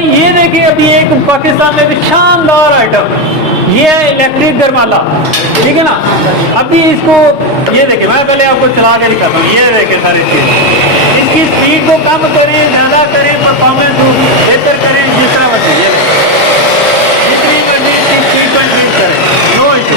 भाई ये देखिए अभी एक पाकिस्तान में भी शानदार आइटम, ये है इलेक्ट्रिक गरमाला, ठीक है ना। अभी इसको ये देखिए, मैं पहले आपको चला के दिखाता हूँ। ये देखिए सारी चीज, इसकी स्पीड को कम करें, ज्यादा करें, परफॉर्मेंस बेहतर करें, जिस तरह बचे जितनी मर्जी इसकी स्पीड पर इंक्रीज करें, नो इशू।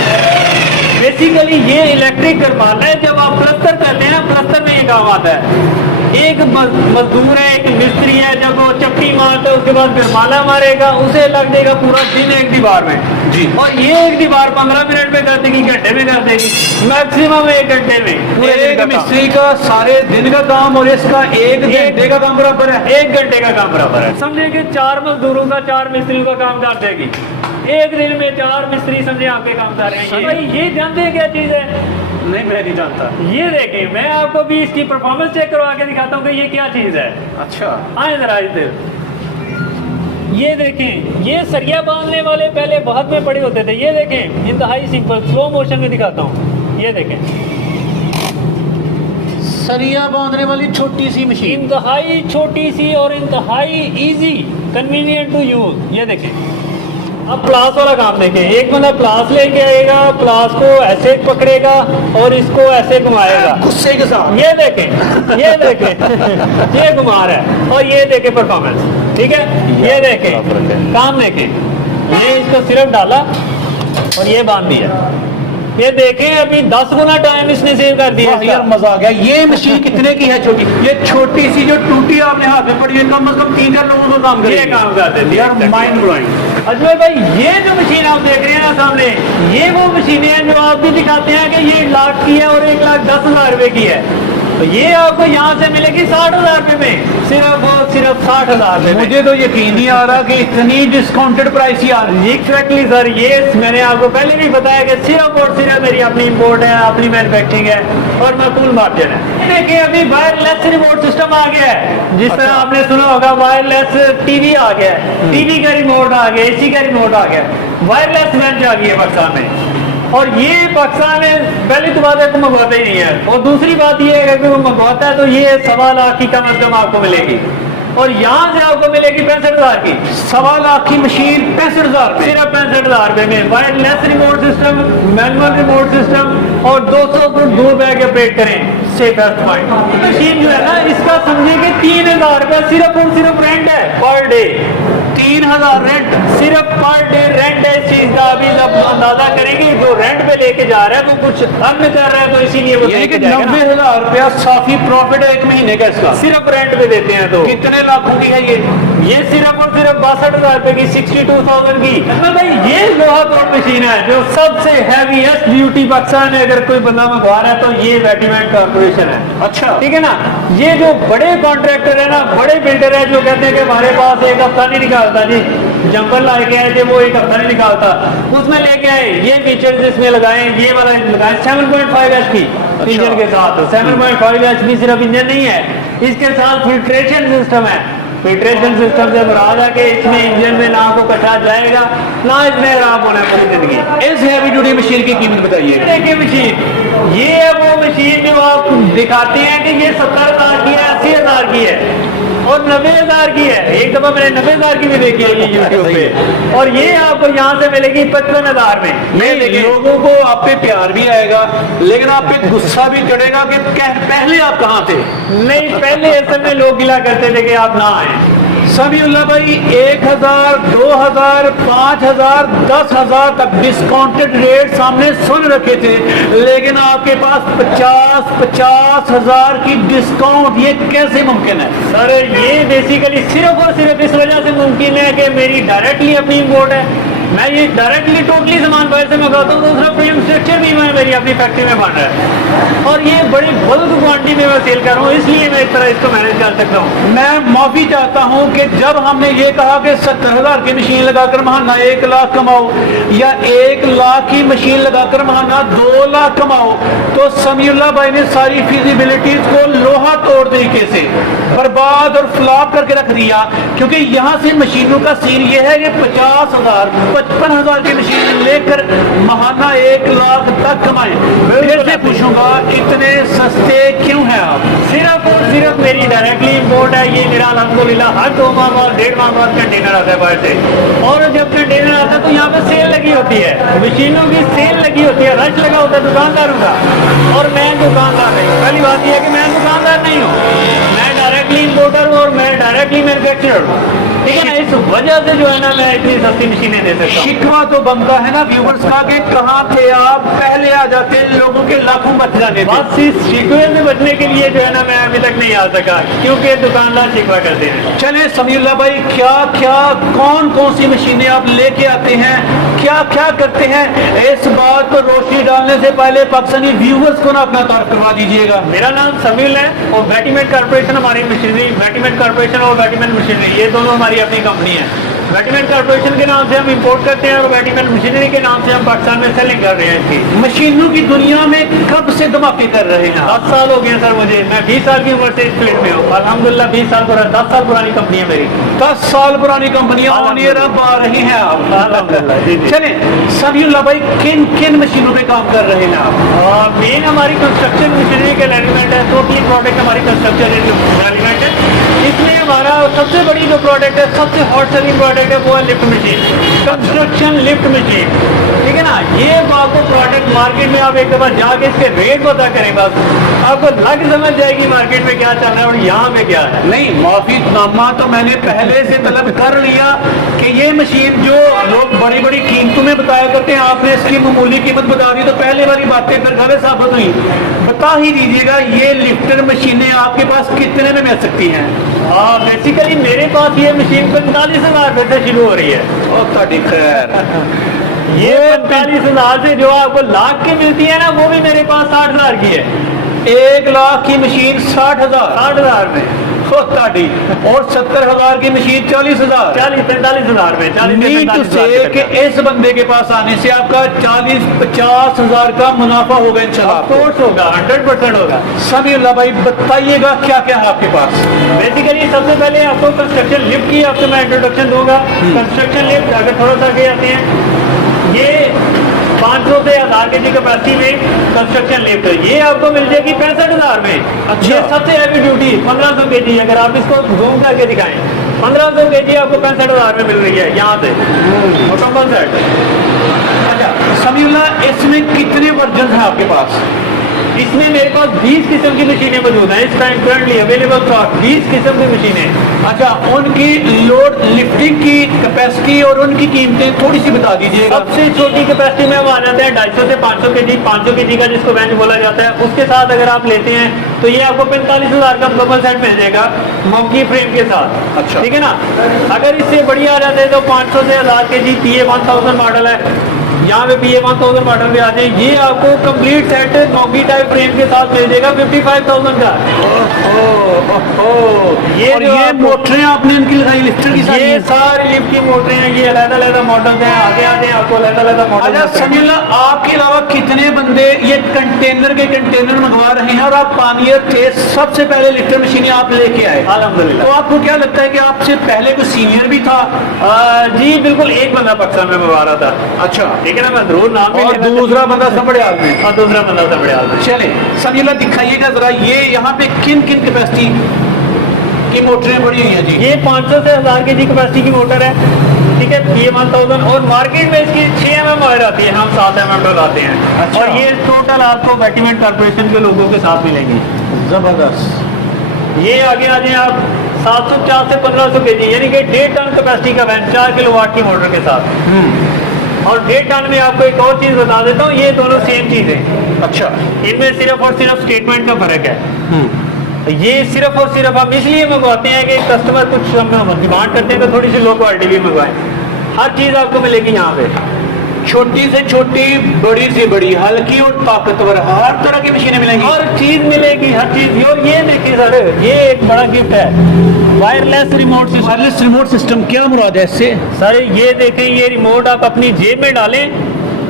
बेसिकली ये इलेक्ट्रिक गरमाला है। जब आप प्लस्तर करते हैं ना, प्लस्तर में ये काम आता है। एक मजदूर है, एक मिस्त्री है, जब वो चप्पी मारता है उसके बाद गरमाला मारेगा, उसे लग देगा पूरा दिन एक दीवार में जी। और ये एक दीवार 15 मिनट में कर देगी, घंटे में कर देगी, मैक्सिमम 1 घंटे में। एक मिस्त्री का सारे दिन का काम और इसका 1 घंटे का काम बराबर है। 1 घंटे का काम बराबर है। समझे कि 4 मजदूरों का 4 मिस्त्रियों का काम कर देगी। एक दिन में 4 मिस्त्री समझे आपके काम कर रहे हैं। भाई ये जानते हैं क्या चीज है? नहीं, मैं नहीं जानता। ये देखें, मैं आपको भी इसकी परफॉर्मेंस चेक करवा के दिखाता हूँ कि ये क्या चीज है। अच्छा, आए जरा इधर, ये देखें, ये सरिया बांधने वाले पहले बहुत में पड़े होते थे। ये देखें, इंतहाई सिंपल, स्लो मोशन में दिखाता हूँ। ये देखें, सरिया बांधने वाली छोटी सी मशीन, इंतहाई छोटी सी और इंतहाई इजी, कन्वीनियंट टू यूज। ये देखें, अब प्लास वाला काम देखें। एक बंदा प्लास लेके आएगा, प्लास को ऐसे पकड़ेगा और इसको ऐसे घुमाएगा गुस्से के साथ। ये देखें, ये देखें ये घुमा रहा है और ये देखें परफॉर्मेंस, ठीक है। ये देखें काम देखें, ये इसको सिर्फ डाला और ये बांध दिया। ये देखें, अभी 10 गुना टाइम इसने सेव कर दिया। यार मजा आ गया। ये मशीन कितने की है? छोटी, ये छोटी सी जो टूटी आपने हाथ में पड़ी है, कम से कम 3-4 लोगों को काम ये काम कर देती है यार, माइंड ब्लोइंग। अजमेर भाई, ये जो मशीन आप देख रहे हैं ना सामने, ये वो मशीनें हैं जो आप भी दिखाते हैं कि ये 1 लाख की है और 1,10,000 रुपए की है। तो ये आपको यहाँ से मिलेगी 60,000 रुपए में, सिर्फ 60,000 रुपए। मुझे तो यकीन नहीं आ रहा कि इतनी डिस्काउंटेड प्राइस ही आ रही है। एग्जैक्टली सर, ये मैंने आपको पहले भी बताया कि सिर्फ और सिर्फ मेरी अपनी इंपोर्ट है, अपनी मैन्युफैक्चरिंग है और माकूल मार्जिन है। देखिए, अभी वायरलेस रिमोट सिस्टम आ गया है। जिस तरह आपने सुना होगा वायरलेस टीवी आ गया है, टीवी का रिमोट आ गया, एसी का रिमोट आ गया, वायरलेस बेंच आ गई है पाकिस्तान में। और ये पाकिस्तान में पहली तो बात है को मंगवाता ही नहीं है, और दूसरी बात ये है कि वो मंगवाता है तो ये 1.25 लाख की कम से कम आपको मिलेगी, और यहाँ से आपको मिलेगी 65,000 की। 1.25 लाख की मशीन 65,000 सिर्फ 65,000 रुपए में, wireless remote system, manual remote system और 200 को 2 बैग ऑपरेट करें। सेफेस्ट पॉइंट मशीन जो है ना, इसका समझिए कि 3,000 रुपया सिर्फ और सिर्फ रेंट है पर डे। 3,000 रेंट सिर्फ पर डे रेंट है इस चीज का। अभी जब अंदाजा करेंगे जो रेंट पे लेके जा रहा है वो कुछ अर्न कर रहा है, तो इसीलिए वो लेके जाएगा। 90,000 रुपया साफी प्रॉफिट है 1 महीने का इसका, सिर्फ रेंट पे देते हैं। तो कितने लाखों की है ये सिर्फ और सिर्फ 62,000 रुपए की, 62,000 की। भाई ये लोहा तोड़ मशीन है जो सबसे हैवीएस्ट ड्यूटी पाकिस्तान में अगर कोई बंदा मंगवा रहा है तो ये वेटिमेंट कॉर्पोरेशन है। अच्छा, ठीक है ना। ये जो बड़े कॉन्ट्रैक्टर है ना, बड़े बिल्डर है जो कहते हैं कि हमारे पास 1 हफ्ता नहीं निकालता जी, जंपर लाके आए थे वो 1 हफ्ता नहीं निकालता, उसमें लेके आए ये फीचर्स इसमें लगाए, ये वाला लगाए 7.5 HP इंजन के साथ। 7.5 HP सिर्फ इंजन नहीं है, इसके साथ फिल्ट्रेशन सिस्टम है। फिल्ट्रेशन सिस्टम से मुराद है कि इसमें इंजन में ना तो कचरा जाएगा ना इसमें खराब होना है पूरी जिंदगी। इस हैवी ड्यूटी मशीन की कीमत बताइए। देखिए मशीन, ये है वो मशीन जो आप दिखाते हैं कि ये 70,000 की है, 80,000 की है और 90,000 की है। एक दफा मैंने 90,000 की भी देखी है यूट्यूब पे, और ये आपको यहाँ से मिलेगी 55,000 में। लोगों को आप पे प्यार भी आएगा लेकिन आप पे गुस्सा भी चढ़ेगा कि पहले आप कहाँ थे। नहीं, पहले असल में लोग गिला करते थे कि आप ना आए। समीउल्लाह भाई 1,000, 2,000, 5,000, 10,000 तक डिस्काउंटेड रेट सामने सुन रखे थे, लेकिन आपके पास 50,000 की डिस्काउंट, ये कैसे मुमकिन है? सर ये बेसिकली सिर्फ और सिर्फ इस वजह से मुमकिन है कि मेरी डायरेक्टली अपनी इंपोर्ट है। मैं ये डायरेक्टली टोटली सामान बाहर से मंगाता हूँ, दूसरा प्रीमियम स्ट्रक्चर भी मैं मेरी अपनी फैक्ट्री में बन रहा है और ये बड़ी बल्क क्वांटिटी में मैं सेल कर रहा हूँ, इसलिए मैं इस तरह इसको मैनेज कर सकता हूँ। मैं माफी चाहता हूँ कि जब हमने ये कहा कि 70,000 की मशीन लगाकर महाना 1 लाख कमाओ या 1 लाख की मशीन लगाकर महाना 2 लाख कमाओ, तो समीउल्लाह भाई ने सारी फिजिबिलिटीज को लोहा तोड़ तरीके से बर्बाद और फ्लॉप करके रख दिया, क्योंकि यहाँ से मशीनों का सीन ये है कि 50,000, 55,000 की मशीन लेकर महाना 1 लाख तक कमाए। फिर से पूछूंगा इतने सस्ते क्यों हैं आप? सिर्फ सिर्फ मेरी डायरेक्टली इम्पोर्ट है। ये मेरा अल्हम्दुलिल्लाह हर 2 माह बाद 1.5 माह बाद कंटेनर आता है बाहर से, और जब कंटेनर आता है तो यहाँ पे सेल लगी होती है, मशीनों की सेल लगी होती है, रश लगा होता है दुकानदारों का, और मैं दुकानदार नहीं हूँ। पहली बात यह है कि मैं दुकानदार नहीं हूँ, मैं डायरेक्टली इम्पोर्टर हूँ और मैं डायरेक्टली मैन्युफैक्चरर हूँ, ठीक है ना। इस वजह से जो है ना मैं इतनी सस्ती मशीनें दे सकता हूँ। शिकवा तो बनता है ना व्यूवर्स का कि कहाँ थे आप, पहले आ जाते, लोगों के लाखों बच जाने थे। बस इस शिकवे से बचने के लिए जो है ना मैं अभी तक नहीं आ सका, क्योंकि दुकानदार शिकवा करते हैं। चले समीउल्लाह भाई, क्या क्या कौन कौन सी मशीनें आप लेके आते हैं, क्या क्या करते हैं, इस बात पर रोशनी डालने से पहले पाकिस्तानी व्यूवर्स को ना अपना तारुफ करवा दीजिएगा। मेरा नाम समीउल है और बैटीमेट कॉर्पोरेशन हमारी मशीनरी, बैटीमेट कॉर्पोरेशन और बैटीमेट मशीनरी ये दोनों हमारी अपनी कंपनी है। बैटीमेट कॉर्पोरेशन के नाम से हम इंपोर्ट करते हैं और बैटीमेट मशीनरी के नाम से हम पाकिस्तान में सेलिंग कर रहे हैं इसकी। मशीनों की दुनिया में कब से धमाके कर रहे हैं? 10 साल हो गए सर मुझे, मैं 20 साल की उम्र से इस फील्ड में हूँ अल्हम्दुलिल्लाह। 20 साल 10 साल पुरानी कंपनी है मेरी। 10 साल पुरानी कंपनियां ऑन ईयर अब आ रही हैं आप। अल्हम्दुलिल्लाह, जी, जी। चले समीउल्लाह भाई, किन किन मशीनों पे काम कर रहे हैं आप? मेन हमारी कंस्ट्रक्शन मशीनरी का एलिमेंट है, 2-3 प्रोडक्ट हमारी कंस्ट्रक्शन एलिमेंट है। इसमें हमारा सबसे बड़ी जो प्रोडक्ट है, सबसे हॉट सेलिंग प्रोडक्ट है वो है lift machine, construction lift machine, ठीक है ना। ये आपको प्रोडक्ट मार्केट में आप एक दफा जाके इसके रेट पता करें, बस आपको लग समझ जाएगी मार्केट में क्या चल रहा है और यहाँ पे क्या है। नहीं, माफीनामा तो मैंने पहले से तलब कर लिया कि ये मशीन जो लोग बड़ी बड़ी कीमतों में बताया करते हैं, आपने इसकी मामूली कीमत बता दी तो पहले वाली बातें फिर गलत साबित हुई। बता ही दीजिएगा ये लिफ्टर मशीनें आपके पास कितने में मिल सकती हैं? बेसिकली मेरे पास ये मशीन 45,000 रुपये से शुरू हो रही है। ये 45,000 से जो आपको लाख की मिलती है ना, वो भी मेरे पास 60,000 की है। 1 लाख की मशीन 60,000 60,000 में, और 70,000 की मशीन 40,000, 45,000 में, 40 से मीन टू 45,000 से कि इस बंदे के पास आने से आपका 40-50,000 का मुनाफा होगा इंशाल्लाह। कोर्स होगा, 100% होगा। समीउल्लाह भाई बताइएगा क्या क्या है आपके पास? बेसिकली सबसे पहले आपको कंस्ट्रक्शन लिफ्ट की आपको मैं इंट्रोडक्शन दूंगा। कंस्ट्रक्शन लिफ्ट अगर थोड़ा सा आगे आते हैं, ये 500 से 1000 के जी कैपेसिटी में कंस्ट्रक्शन लिफ्ट ये आपको मिल जाएगी 65,000 में। अच्छा। ये सबसे हैवी ड्यूटी 1500 के जी, अगर आप इसको जूम करके दिखाएं 1500 के जी आपको 65,000 में मिल रही है यहाँ से ऑटोमल सेट। अच्छा समीउल्लाह, इसमें कितने वर्जन है आपके पास? इसमें मेरे पास 20 किस्म की मशीनें मौजूद हैं इस टाइम करंटली अवेलेबल स्टॉक, 20 किस्म की मशीनें। अच्छा, उनकी लोड लिफ्टिंग की कैपेसिटी और उनकी कीमतें थोड़ी सी बता दीजिएगा। सबसे छोटी कैपेसिटी में हम आ जाते हैं 250 से 500 के जी, 500 के जी का जिसको बेंच बोला जाता है। उसके साथ अगर आप लेते हैं तो ये आपको 45,000 का डबल सेट मिल जाएगा मोंकी फ्रेम के साथ। अच्छा। ठीक है ना। अगर इससे बढ़िया आ जाते हैं तो 500 से 1000 के जी PA1000 मॉडल है, यहाँ पे PA1000 मॉडल भी आ जाए। ये आपको कंप्लीट सेट मोगी टाइप फ्रेम के साथ मिल जाएगा 55,000 का। ये मोटरें आपने इनकी लगाई लिफ्टर की सारी? ये सारी लिफ्ट की मोटरें हैं, ये अलग-अलग मॉडल हैं, आगे आते हैं आपको अलग-अलग मॉडल। अच्छा समीउल्लाह, आपके अलावा कितने बंदे ये कंटेनर के कंटेनर मंगवा रहे हैं और आप पानियर थे सबसे पहले लिफ्टर मशीनें आप लेके आए? अल्हम्दुलिल्लाह। तो आपको क्या लगता है कि आपसे पहले कोई सीनियर भी था? जी बिल्कुल, एक बंदा पाकिस्तान में मंगवा रहा था। अच्छा, ठीक है ना, मैं जरूर नाम भी और लेना दूसरा बंदा संभड़ियाल में? और दूसरा बंदा संभड़ियाल में। चले समीउल्लाह, दिखाइएगा जरा ये यहाँ पे किन किन कैपेसिटी की मोटरें बड़ी हुई हैं जी? ये 500 से 1000 के जी कैपेसिटी की मोटर है, ठीक है, PA1000, और मार्केट में इसकी 6 mm वायर आती है, हम 7 mm लगाते हैं। अच्छा। और ये टोटल आपको बैटीमेंट कॉर्पोरेशन के लोगों के साथ मिलेंगी। जबरदस्त। ये आगे आ जाए आप 750 से 1500 के जी, यानी कि 1.5 टन कैपेसिटी का वैन 4 किलोवाट की मोटर के साथ। और 1.5 टन में आपको एक और चीज बता देता हूँ, ये दोनों सेम चीज है। अच्छा, इनमें सिर्फ और सिर्फ स्टेटमेंट का फर्क है। ये सिर्फ और सिर्फ हम इसलिए मंगवाते हैं कि कस्टमर कुछ हम डिमांड करते हैं तो थोड़ी सी लो क्वालिटी भी मंगवाएं। हर चीज आपको मिलेगी यहाँ पे, छोटी से छोटी, बड़ी से बड़ी, हल्की और ताकतवर, हर तरह की मशीनें मिलेंगी। हर चीज मिलेगी, हर चीज। और ये देखिए सर, ये एक बड़ा गिफ्ट है, wireless remote system. Wireless remote system क्या मुराद है इससे? सर ये देखें, ये रिमोट आप अपनी जेब में डालें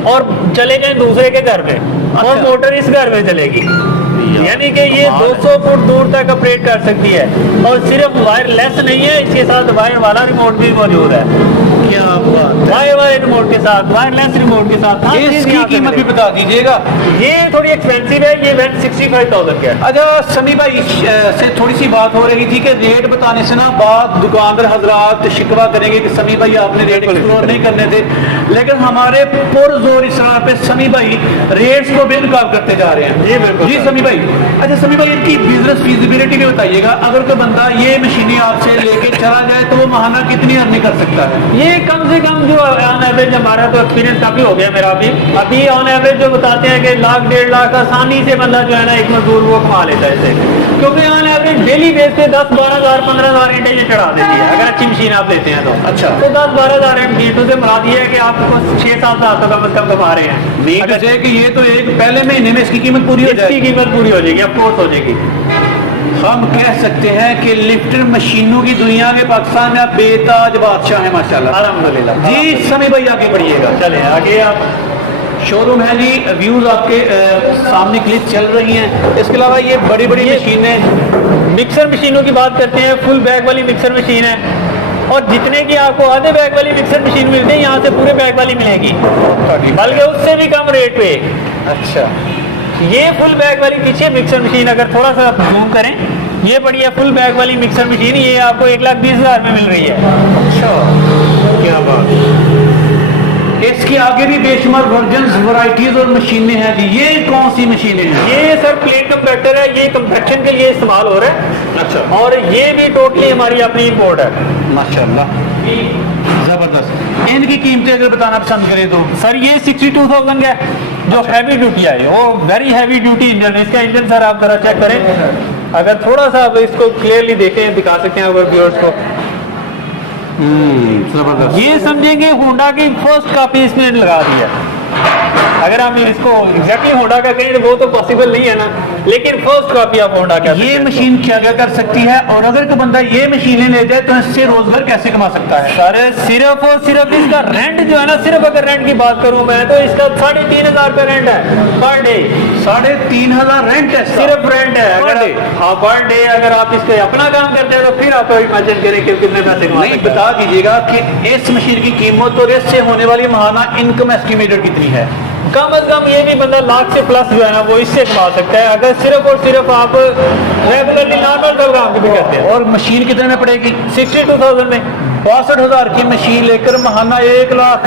और चले जाएं दूसरे के घर में, और मोटर इस घर में चलेगी। यानी कि ये 200 फुट दूर तक ऑपरेट कर सकती है। और सिर्फ वायरलेस नहीं है, इसके साथ वायर वाला रिमोट भी मौजूद है। क्या वाई रिमोट के साथ, वायरलेस रिमोट के साथ, हर चीज़ इसकी यहाँ से कीमत भी मिलेगी। बता दीजिएगा। ये थोड़ी एक्सपेंसिव है, ये 65,000 का है। अच्छा समी भाई से थोड़ी सी बात हो रही थी कि रेट बताने से ना बात दुकानदार हजरात शिकवा करेंगे कि समी भाई आपने रेट एक्सप्लोर नहीं करने थे, लेकिन हमारे पुरजोर इसरार पे समी भाई रेट्स को बेनकाब करते जा रहे हैं। जी बिल्कुल जी सर। समी भाई, अच्छा समी भाई इनकी बिजनेस फिजिबिलिटी भी बताइएगा। अगर कोई बंदा ये मशीनें आपसे लेके चला जाए तो वो महाना कितनी अर्निंग कर सकता है? ये कम से कम जो ऑन एवरेज, हमारा तो एक्सपीरियंस काफी हो गया मेरा अभी ऑन एवरेज जो बताते हैं कि लाख 1.5 लाख आसानी से बंदा जो है ना एक मजदूर वो कमा लेता है इसे, क्योंकि ऑन एवरेज डेली बेस पे 10-12 हज़ार 15 हज़ार घंटे ये चढ़ा देती है अगर अच्छी मशीन आप लेते हैं तो। अच्छा। तो 10-12 हज़ार घंटों से मुराद ये है कि आपको 6-7 हज़ार तो कम से कम कमा रहे हैं। मीन अगर से कि ये तो एक पहले महीने में इसकी कीमत पूरी हो इसकी जाएगी। कीमत पूरी हो जाएगी, अफकोर्स हो जाएगी। हम कह सकते हैं कि लिफ्टर मशीनों की दुनिया में पाकिस्तान में आप बेताज बादशाह हैं माशाल्लाह। अल्हम्दुलिल्लाह। जी समी भाई आगे बढ़िएगा। चले आगे आप। शोरूम है जी, व्यूज आपके सामने क्लिप चल रही हैं। इसके अलावा ये बड़ी बड़ी मशीनें, मिक्सर मशीनों की बात करते हैं, फुल बैग वाली मिक्सर मशीन है, और जितने की आपको आधे बैग वाली मिक्सर मशीन मिलती है यहाँ से पूरे बैग वाली मिलेगी, बल्कि उससे भी कम रेट पे। अच्छा ये फुल बैग वाली पीछे मिक्सर मशीन अगर थोड़ा सा जूम करें, ये बड़ी है फुल बैग वाली मिक्सर मशीन, ये आपको 1,20,000 में मिल रही है। अच्छा, क्या बात। इसके आगे भी बेशुमार वर्जन्स, वैरायटीज और मशीनें हैं जी। ये कौन सी मशीनें हैं? ये सर प्लेट कंपैक्टर है, ये कंपैक्शन के लिए इस्तेमाल हो रहा है। अच्छा, और ये भी टोटली हमारी अपनी इंपोर्ट है माशाल्लाह जबरदस्त। इनकी कीमतें अगर बताना पसंद करें तो सर ये 62,000 का है, जो हैवी ड्यूटी है, वो वेरी हैवी ड्यूटी इंजन। इसका इंजन सर आप जरा चेक करें, अगर थोड़ा सा आप इसको क्लियरली देखें, दिखा सकते हैं अगर व्यूअर्स को। जबरदस्त। ये समझेंगे होंडा की फर्स्ट कॉपी इसने लगा दी है। अगर हम इसको एग्जैक्टली होंडा का कहें तो वो तो पॉसिबल नहीं है ना, लेकिन फर्स्ट कॉपी आप होंडा का। ये मशीन क्या क्या कर सकती है, और अगर कोई बंदा ये मशीनें ले जाए तो इससे रोजगार कैसे कमा सकता है? सर सिर्फ और सिर्फ इसका रेंट जो है ना, सिर्फ अगर रेंट की बात करूं मैं तो इसका 3,500 रुपये रेंट है पर डे। 3,500 रेंट है? सिर्फ रेंट है। पर अगर डे? हाँ पर डे, अगर आप इसके अपना काम करते हैं तो फिर आप इमेजिन करें कि कितने पैसे कमा नहीं, सकते हैं। बता दीजिएगा कि इस मशीन की कीमत और इससे होने वाली महाना इनकम एस्टिमेटेड कितनी है? कम अज कम ये भी बंदा लाख से प्लस जो है ना वो इससे कमा सकता है, अगर सिर्फ और सिर्फ आप रेगुलरली नॉर्मल काम भी करते हैं। और मशीन कितने में पड़ेगी? 62,000 में 62,000 की मशीन लेकर महाना 1 लाख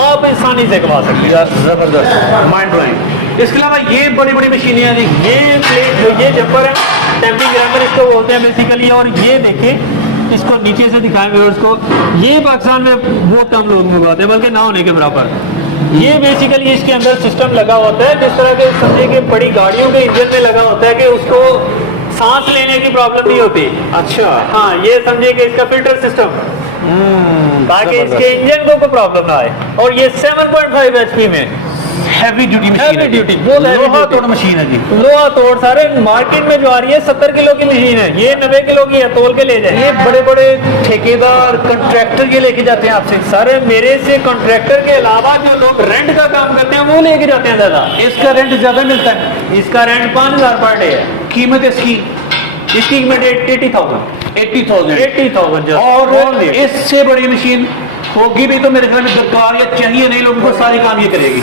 आप आसानी से कमा सकते हैं। यार जबरदस्त, माइंड ब्लोइंग। इसके अलावा ये बड़ी बड़ी मशीनें हैं जी। ये प्लेट जो ये जंपर है, टेम्पी ग्रामर इसको बोलते हैं बेसिकली। और ये देखें, इसको नीचे से दिखाएं व्यूअर्स को, ये पाकिस्तान में बहुत कम लोग मंगवाते हैं, बल्कि ना होने के बराबर। ये बेसिकली इसके अंदर सिस्टम लगा होता है, जिस तरह के समझे कि बड़ी गाड़ियों के इंजन में लगा होता है कि उसको सांस लेने की प्रॉब्लम नहीं होती। अच्छा, हाँ, ये समझे कि इसका फिल्टर सिस्टम, ताकि इसके इंजन को कोई प्रॉब्लम ना आए। और ये 7.5 HP में हैवी ड्यूटी मशीन हैवी है। ड्यूटी, बहुत हैवी लोहा ड्यूटी। तोड़ मशीन है जी। लोहा तोड़। सारे मार्केट में जो आ रही है 70 किलो की मशीन है, ये 90 किलो की है, तोल के ले जाए। ये बड़े बड़े ठेकेदार कंट्रैक्टर ये लेके जाते हैं आपसे? सारे मेरे से कॉन्ट्रैक्टर के अलावा जो लोग रेंट का काम करते हैं वो लेके जाते हैं ज्यादा। इसका रेंट ज्यादा मिलता है? इसका रेंट 5,000 पर डे है। कीमत इसकी इसकी कीमत 80,000 80,000। और इससे बड़ी मशीन होगी भी तो मेरे ख्याल में दरकार या चाहिए नहीं लोगों को, सारे काम ये करेगी।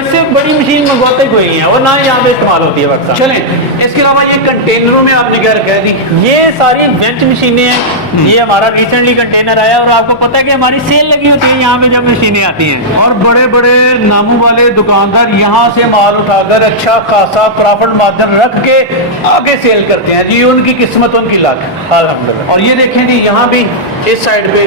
इससे बड़ी मशीन मंगवाते कोई नहीं है, और ना यहाँ पे इस्तेमाल होती है पाकिस्तान। चलें, इसके अलावा ये कंटेनरों में आपने क्या रखा है जी? ये सारी बेंच मशीनें हैं। ये हमारा रिसेंटली कंटेनर आया, और आपको पता है कि हमारी सेल लगी होती है यहाँ पे जब मशीनें आती हैं, और बड़े बड़े नामों वाले दुकानदार यहाँ से माल उठाकर अच्छा खासा प्रॉफिट मार्जिन रख के आगे सेल करते हैं जी। उनकी किस्मत उनकी लाख, अल्हम्दुलिल्लाह। और ये देखें जी, यहाँ भी इस साइड पे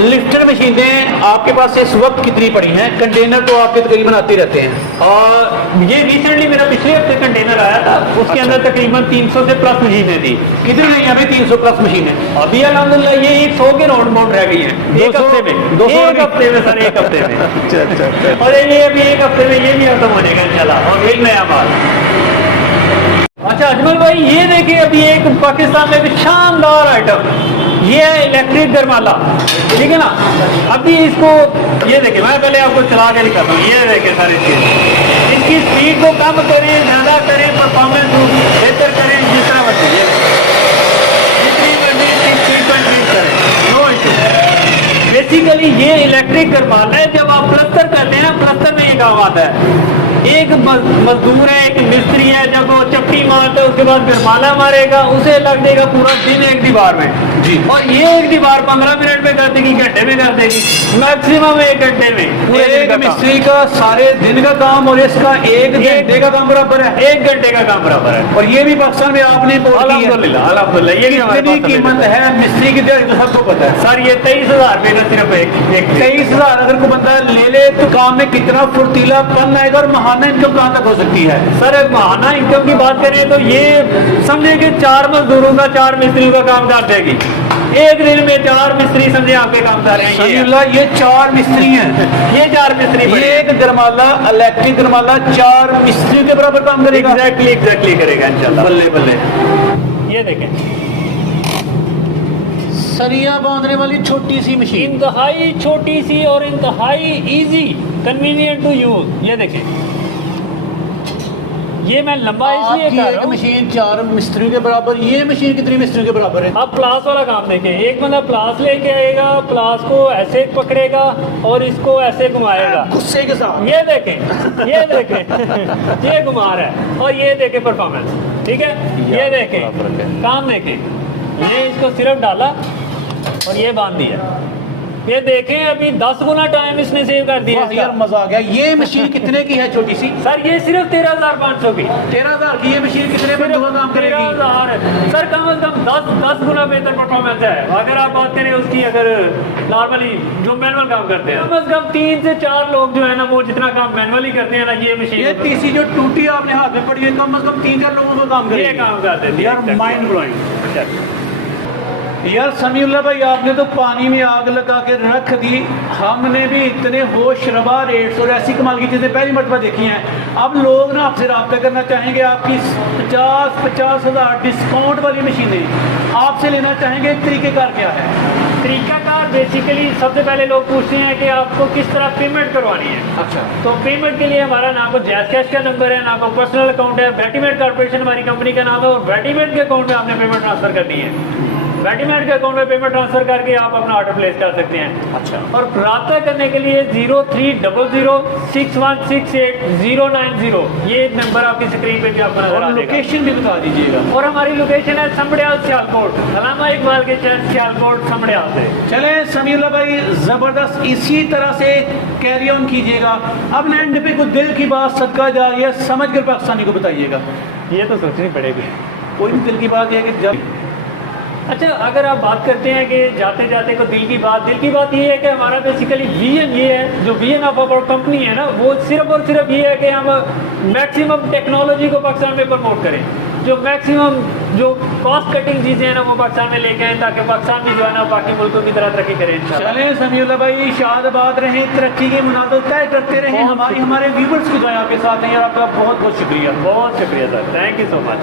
लिफ्टर मशीनें आपके पास इस वक्त कितनी पड़ी हैं? कंटेनर तो आपके तकरीबन आते रहते हैं। और ये रिसेंटली मेरा पिछले हफ्ते कंटेनर आया था, उसके अंदर तकरीबन 300 से प्लस मशीनें थी। कितनी नहीं, अभी 300 प्लस मशीनें। अभी अल्हम्दुलिल्लाह ये 100 के राउंड बाउंड रह गई हैं एक 200 हफ्ते में। 200 एक हफ्ते में सर, एक हफ्ते में। अच्छा। और ये अभी एक हफ्ते में ये भी खत्म होने का इंशाल्लाह, और फिर नया माल। अच्छा अजमल भाई, ये देखिए अभी एक पाकिस्तान में भी शानदार आइटम, ये है इलेक्ट्रिक गरमाला, ठीक है ना। अभी इसको ये देखिए, मैं पहले आपको चला के दिखाता हूँ। ये देखिए सर, इसकी स्पीड को कम करें, ज़्यादा करें, परफॉर्मेंस बेहतर करें, जिस तरह बच्चे जितनी मर्जी इसकी स्पीड को इंक्रीज करें, नो इशू। बेसिकली ये इलेक्ट्रिक गरमाला है, जब आप प्लस्तर करते हैं ना, प्लस्तर में ये काम आता है। एक मजदूर है, एक मिस्त्री है, जब वो चपटी मारता है उसके बाद गरमाला मारेगा, उसे लग देगा पूरा दिन एक दीवार में जी। और ये एक दीवार 15 मिनट में कर देगी, घंटे में कर देगी, मैक्सिमम 1 घंटे में। एक मिस्त्री का सारे दिन का काम और इसका 1 घंटे का काम बराबर है। 1 घंटे का काम बराबर है। और ये भी पाकिस्तान में आपने इम्पोर्ट की है। अल्हम्दुलिल्लाह, अल्हम्दुलिल्लाह, ये भी हमारे कितनी पास कीमत है मिस्त्री की दिहाड़ी तो सबको पता है। सर, ये 23,000 रुपये का सिर्फ एक 23,000 अगर कोई बंदा ले ले तो काम में कितना फुर्तीलापन आएगा और महाना इनकम कहाँ तक हो सकती है? सर, महाना इनकम की बात करें तो ये समझे कि 4 मजदूरों का 4 मिस्त्रियों का काम कर देगी। एक दिन में 4 मिस्त्री समझे आपके काम कर रहे हैं। ये 4 मिस्त्री हैं। ये 4 मिस्त्री ये एक गरमाला, इलेक्ट्रिक गरमाला 4 मिस्त्री के बराबर काम करेगा। एग्जैक्टली करेगा इंशाल्लाह। बल्ले बल्ले। ये देखें, सरिया बांधने वाली छोटी सी मशीन, इंतहाई छोटी सी और इंतहाई इजी, कन्वीनियंट टू यूज। ये देखें, ये मैं लंबा इसलिए कर रहा हूँ। मशीन 4 मिस्त्री के बराबर, ये मशीन कितनी मिस्त्री के बराबर है? अब प्लास वाला काम देखें, एक बंदा प्लास लेके आएगा, प्लास को ऐसे पकड़ेगा और इसको ऐसे घुमाएगा गुस्से के साथ। ये देखें, ये देखें ये घुमा रहा है और ये देखें परफॉर्मेंस, ठीक है। ये देखें काम देखें, ये इसको सिर्फ डाला और ये बांध दिया। ये देखें, अभी 10 गुना टाइम इसने सेव कर दिया। यार मजा आ गया। ये मशीन कितने की है छोटी सी? सर, ये सिर्फ 13,500 की। 13,000 की ये मशीन कितने में दो काम करेगी? 13,000 सर, कम से कम 10 गुना बेहतर परफॉर्मेंस है। अगर आप बात करें उसकी, अगर नॉर्मली जो मैनुअल काम करते हैं, कम से कम 3 से 4 लोग जो है ना, वो जितना काम मैनुअली करते हैं ना, ये मशीन, ये तीसरी जो टूटी आपने हाथ में पड़ी है, कम से कम 3-4 लोगों को काम करेगी। ये काम करते हैं यार, माइंड ब्लोइंग। यार समीउल्लाह भाई, आपने तो पानी में आग लगा के रख दी। हमने भी इतने होश रबा रेट्स और ऐसी कमाल की चीज़ें पहली मरतबा देखी हैं। अब लोग ना आपसे रब्ता करना चाहेंगे, आपकी 50 हज़ार डिस्काउंट वाली मशीनें आपसे लेना चाहेंगे। तरीक़ेकार क्या है? तरीकाकार बेसिकली सबसे पहले लोग पूछते हैं कि आपको किस तरह पेमेंट करवानी है। अच्छा, तो पेमेंट के लिए हमारा ना को जैज़ कैश का नंबर है, ना को पर्सनल अकाउंट है। वेटिमेट कॉर्पोरेशन हमारी कंपनी का नाम है और वेटिमेट के अकाउंट में आपने पेमेंट ट्रांसफर करनी है। वेटिमेट के अकाउंट में पेमेंट ट्रांसफर करके आप अपना ऑर्डर प्लेस कर सकते हैं। अच्छा। और रब्ता करने के लिए 03006168 ये नंबर आपकी स्क्रीन पे भी आपको नजर आ जाएगा। लोकेशन भी बता दीजिएगा। और हमारी लोकेशन है समड़ियाल सियालकोट, अलामा इकबाल के शहर सियालकोट समड़ियाल से। चले समीउल्लाह भाई, जबरदस्त इसी तरह से कैरी ऑन कीजिएगा। अब एंड पे कोई दिल की बात सदका जा रही है, समझ कर पाकिस्तानी को बताइएगा। ये तो सोचनी पड़ेगी। कोई भी दिल की बात है कि जब अच्छा, अगर आप बात करते हैं कि जाते जाते को दिल की बात ये है कि हमारा बेसिकली विजन ये है, जो विजन ऑफ आवर कंपनी है ना, वो सिर्फ और सिर्फ ये है कि हम मैक्सिमम टेक्नोलॉजी को पाकिस्तान में प्रमोट करें, जो मैक्सिमम जो कॉस्ट कटिंग चीज़ें हैं ना, वो पाकिस्तान में लेके आए, ताकि पाकिस्तान भी जो है ना बाकी मुल्कों की तरह तरक्की करें। चलें समीउल्लाह भाई, शादाबाद रहें, तरक्की के मुनादे तय करते रहें। हमारे व्यूवर्स की जो है आपके साथ हैं। यार, आपका बहुत बहुत शुक्रिया। बहुत शुक्रिया sir, thank you so much.